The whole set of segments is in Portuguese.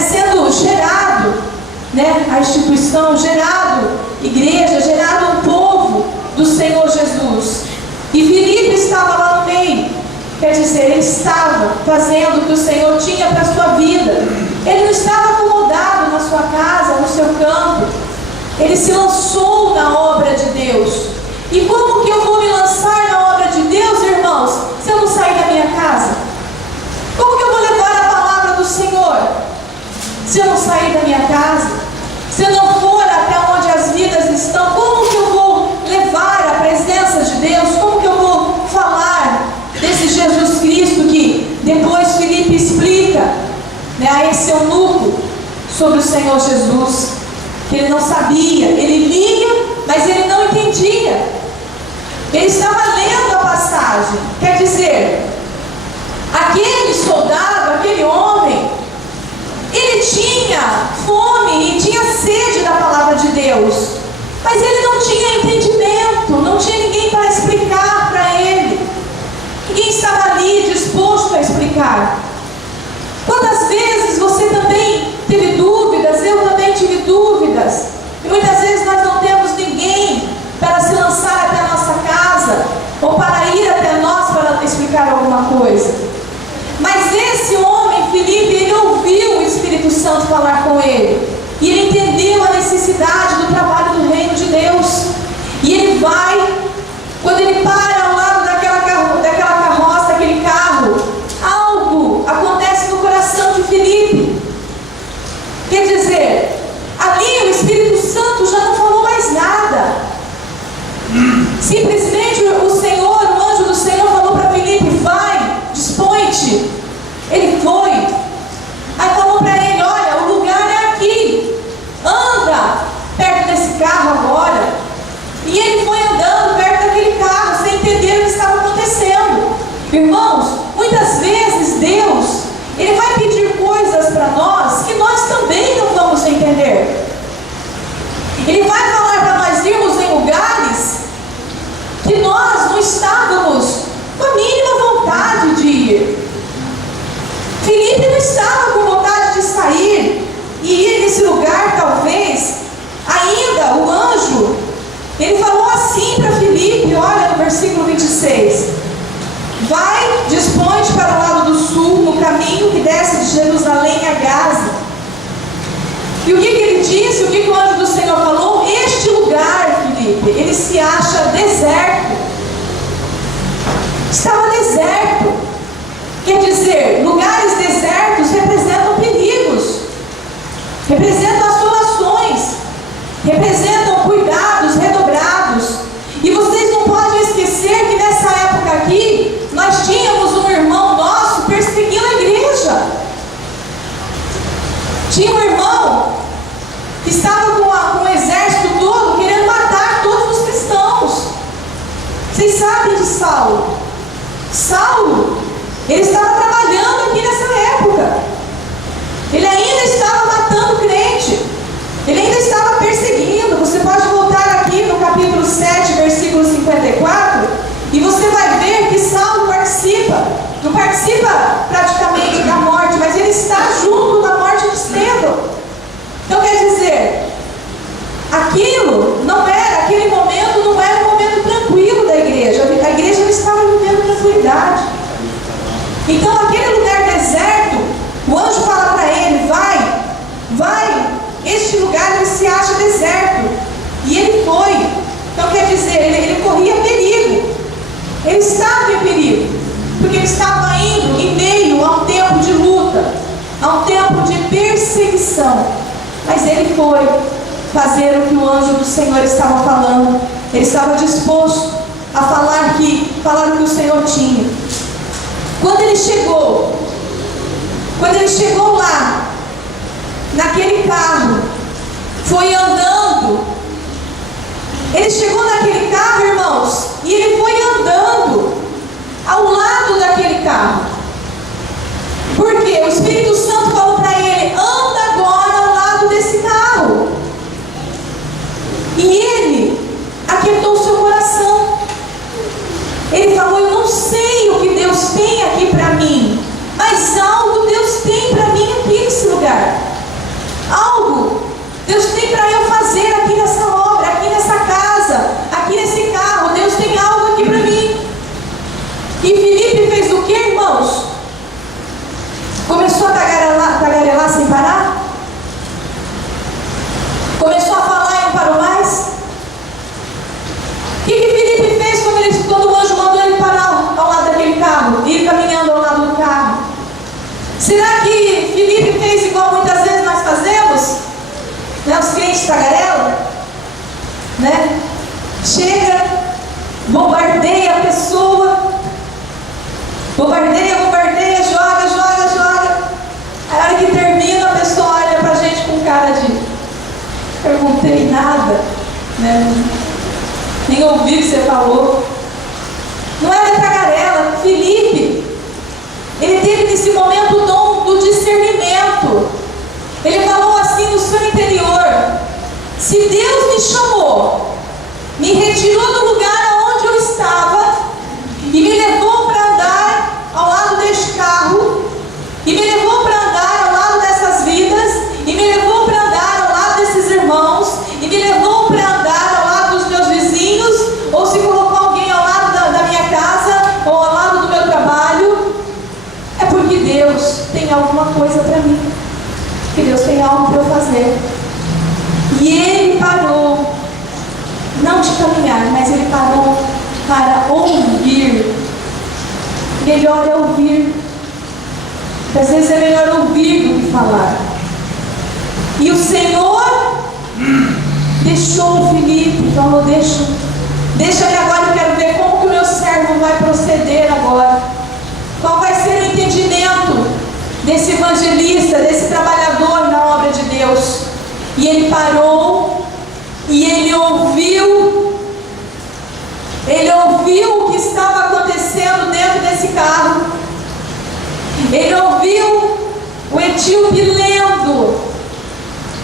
sendo gerado, a instituição, gerado igreja, gerado um povo do Senhor Jesus. E Filipe estava lá no meio. Quer dizer, ele estava fazendo o que o Senhor tinha para a sua vida. Ele não estava acomodado na sua casa, no seu campo. Ele se lançou na obra de Deus. E como que eu vou me lançar na obra de Deus, irmãos, se eu não sair da minha casa? Como que eu vou levar a palavra do Senhor se eu não sair da minha casa? Se eu não for até onde as vidas estão, como que eu vou levar a presença de Deus? Como que eu vou falar desse Jesus Cristo que depois Filipe explica, a esse eunuco sobre o Senhor Jesus, que ele não sabia, ele lia, mas ele não entendia. Ele estava lendo a passagem, quer dizer, aquele soldado, aquele homem, ele tinha fome e tinha sede da palavra de Deus, mas ele não tinha entendimento, não tinha ninguém para explicar para ele. Ninguém estava ali disposto a explicar. Quantas vezes você também teve dúvidas, eu também tive dúvidas, e muitas vezes nós não temos ninguém para se lançar até a nossa casa, ou para ir até nós para explicar alguma coisa. Mas esse homem, Filipe, ele ouviu o Espírito Santo falar com ele, e ele entendeu a necessidade do trabalho do reino de Deus. E ele vai, quando ele para ao lado daquela carroça, daquele carro, algo acontece no coração de Filipe. Quer dizer, ali o Espírito Santo já não falou mais nada. Simplesmente o anjo do Senhor falou para Filipe: vai, dispõe-te. Ele foi. Aí falou para ele: olha, o lugar é aqui, anda perto desse carro agora. E ele foi andando perto daquele carro, sem entender o que estava acontecendo. Irmãos, muitas vezes Deus, Ele vai pedir coisas para nós que nós também não vamos entender. Ele vai falar para nós irmos em lugares que nós não estávamos com a mínima vontade de ir. Filipe não estava com vontade de sair e ir nesse lugar, talvez. Ainda o anjo, ele falou assim para Filipe, olha no versículo 26. Vai, dispõe-te para o lado do sul, no caminho que desce de Jerusalém a Gaza. E o que ele disse? O que o anjo do Senhor falou? Este lugar, Filipe, ele se acha deserto. Estava deserto. Quer dizer, lugares desertos representam perigos, representam assolações, representam cuidados redobrados. E vocês não podem esquecer que nessa época aqui, nós tínhamos um irmão nosso perseguindo a igreja. Tinha um irmão que estava com o exército todo querendo matar todos os cristãos. Vocês sabem de Saulo. Saulo, ele estava trabalhando aqui nessa época. Ele ainda estava matando crente. Ele ainda estava perseguindo. Você pode voltar aqui no capítulo 7, versículo 54, e você vai ver que Saulo participa. Não participa praticamente da morte, mas ele está junto da morte de Estevão. Então quer dizer, aquele momento não era um momento tranquilo da igreja. A igreja não estava vivendo tranquilidade. Então aquele lugar deserto, o anjo fala para ele: vai, este lugar ele se acha deserto. E ele foi. Então quer dizer, ele corria perigo. Ele estava em perigo, porque ele estava indo em meio a um tempo de luta, a um tempo de perseguição. Mas ele foi fazer o que o anjo do Senhor estava falando. Ele estava disposto a falar o que o Senhor tinha. Quando ele chegou lá, naquele carro, foi andando. Ele chegou naquele carro, irmãos, e ele foi andando ao lado daquele carro. Por quê? O Espírito Santo falou para ele: anda agora ao lado desse carro. E ele aquietou o seu coração. Ele falou: eu não sei o que Deus tem aqui para mim, mas algo Deus tem para mim aqui nesse lugar. Será que Filipe fez igual muitas vezes nós fazemos? Né? Os crentes tagarela, né? Chega, bombardeia a pessoa, bombardeia, joga. Aí a hora que termina, a pessoa olha pra gente com cara de perguntei nada, né? Nem ouvi o que você falou. Não era tagarela. Filipe, ele teve nesse momento o dom do discernimento. Ele falou assim no seu interior: se Deus me chamou, me retirou do lugar onde eu estava e me levou para andar ao lado deste carro, e me levou para andar ao lado dessas vidas, e me levou para andar ao lado desses irmãos, e me levou para andar ao lado dos meus vizinhos, ou se colocou alguém ao lado da minha casa, ou ao lado do meu trabalho, é porque Deus tem alguma coisa para mim, que Deus tem algo para eu fazer. E ele parou, não de caminhar, mas ele parou para ouvir. Melhor é ouvir. Às vezes é melhor ouvir do que falar. E o Senhor deixou o Filipe, falou: deixa-me agora, eu quero ver como que o meu servo vai proceder agora. Qual vai ser o entendimento desse evangelista, desse trabalhador na obra de Deus. E ele parou e ele ouviu o que estava acontecendo dentro desse carro. Ele ouviu o etíope lendo.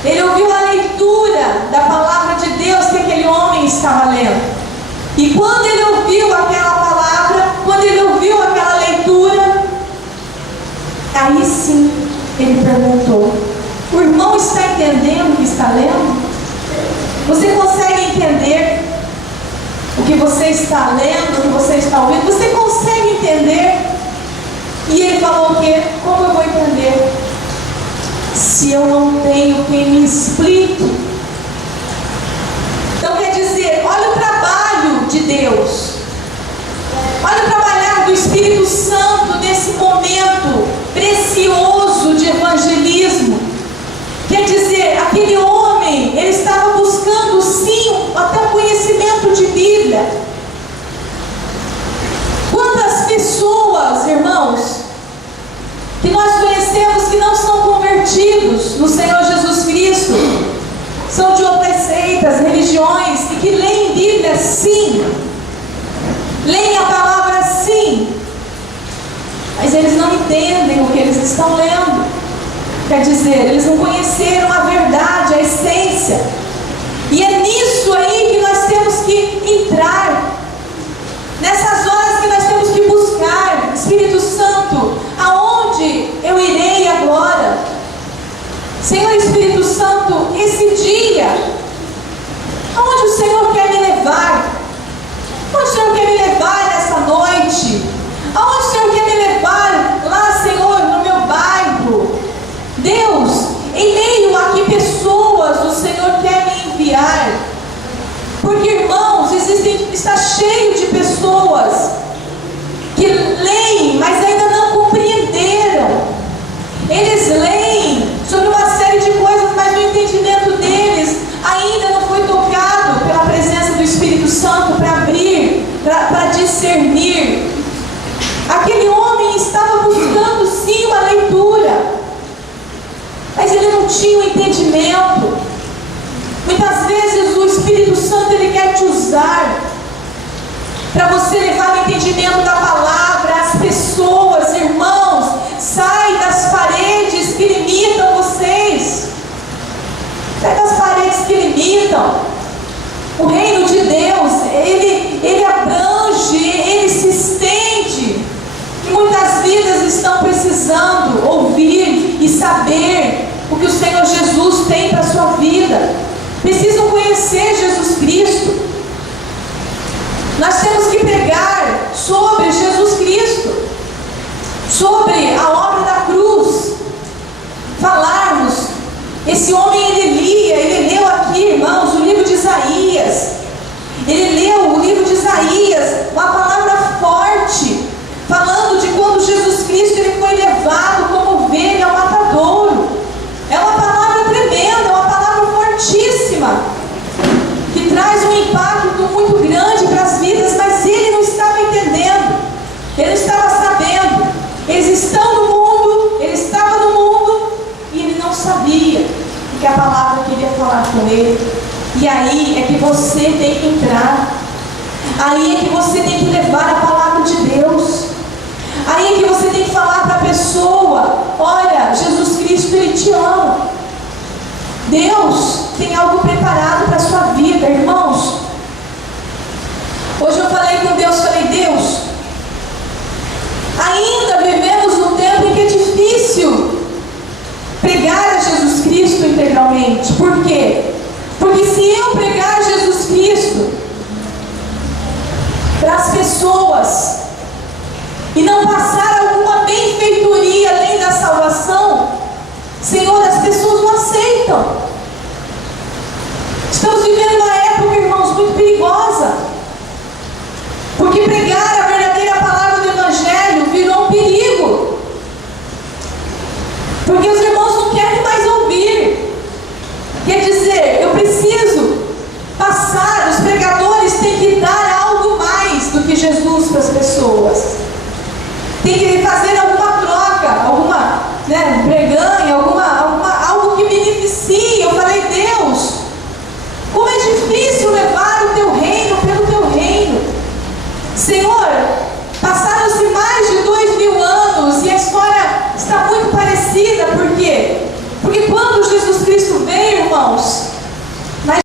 Ele ouviu a leitura da palavra de Deus que aquele homem estava lendo. E quando ele ouviu aquela palavra, quando ele ouviu aquela leitura, aí sim ele perguntou: o irmão está entendendo o que está lendo? Você consegue entender o que você está lendo, o que você está ouvindo? Você consegue entender? E ele falou o quê? Como eu vou entender se eu não tenho quem me explique? Então quer dizer, olha o trabalho de Deus, olha o trabalhar do Espírito Santo nesse momento precioso de evangelismo. Quer dizer, aquele homem, ele estava buscando sim até o conhecimento de Bíblia. Quantas pessoas, irmãos, que nós conhecemos que não são convertidos no Senhor Jesus Cristo, são de outras seitas, religiões, e que leem Bíblia sim, leem a palavra sim, mas eles não entendem o que eles estão lendo. Quer dizer, eles não conheceram a verdade, a essência. E é nisso aí que nós temos que entrar, nessas horas que nós temos que buscar: Espírito Santo, aonde eu irei agora? Senhor Espírito Santo, esse dia, aonde o Senhor quer me levar? Aonde o Senhor quer me levar nessa noite? Aonde o Senhor quer me levar lá, Senhor, no meu bairro? Deus, em meio a que pessoas o Senhor quer me enviar? Porque, irmãos, está cheio de pessoas que leem, mas ainda não compreenderam. Eles leem sobre uma série de coisas, mas o entendimento deles ainda não foi tocado pela presença do Espírito Santo para abrir, para discernir. Aquele homem estava buscando sim uma leitura, mas ele não tinha o entendimento. Muitas vezes o Espírito Santo, ele quer te usar para você levar o entendimento da palavra às pessoas. Irmãos, sai das paredes que limitam vocês. Sai das paredes que limitam. O reino de Deus, ele abrange, ele se estende. E muitas vidas estão precisando ouvir e saber o que o Senhor Jesus tem para a sua vida. Precisam conhecer Jesus Cristo. Nós temos que pregar sobre Jesus Cristo, sobre a obra da cruz, falarmos. Esse homem, ele leu aqui, irmãos, o livro de Isaías. Ele leu o livro de Isaías, uma palavra forte, falando de quando Jesus Cristo ele foi levado como ovelha aí é que você tem que entrar. Aí é que você tem que levar a palavra de Deus. Aí é que você tem que falar para a pessoa: olha, Jesus Cristo, Ele te ama. Deus tem algo preparado para a sua vida, irmãos. Hoje eu falei com Deus, falei: Deus, ainda vivemos num tempo em que é difícil pregar a Jesus Cristo integralmente. Por quê? Porque se eu pregar Jesus Cristo para as pessoas e não passar alguma benfeitoria além da salvação, Senhor, as pessoas não aceitam. Estamos vivendo uma época, irmãos, muito perigosa, porque pregar a verdadeira palavra do Evangelho virou um perigo, porque os irmãos não querem mais ouvir. Quer dizer, eu preciso passar, os pregadores têm que dar algo mais do que Jesus para as pessoas. Tem que fazer alguma troca, alguma breganha, algo que beneficie. Eu falei: Deus, como é difícil levar o teu reino pelo teu reino. Senhor, passaram-se mais de 2000 anos e a história está muito parecida. Por quê? Porque quando Jesus Cristo veio, irmãos,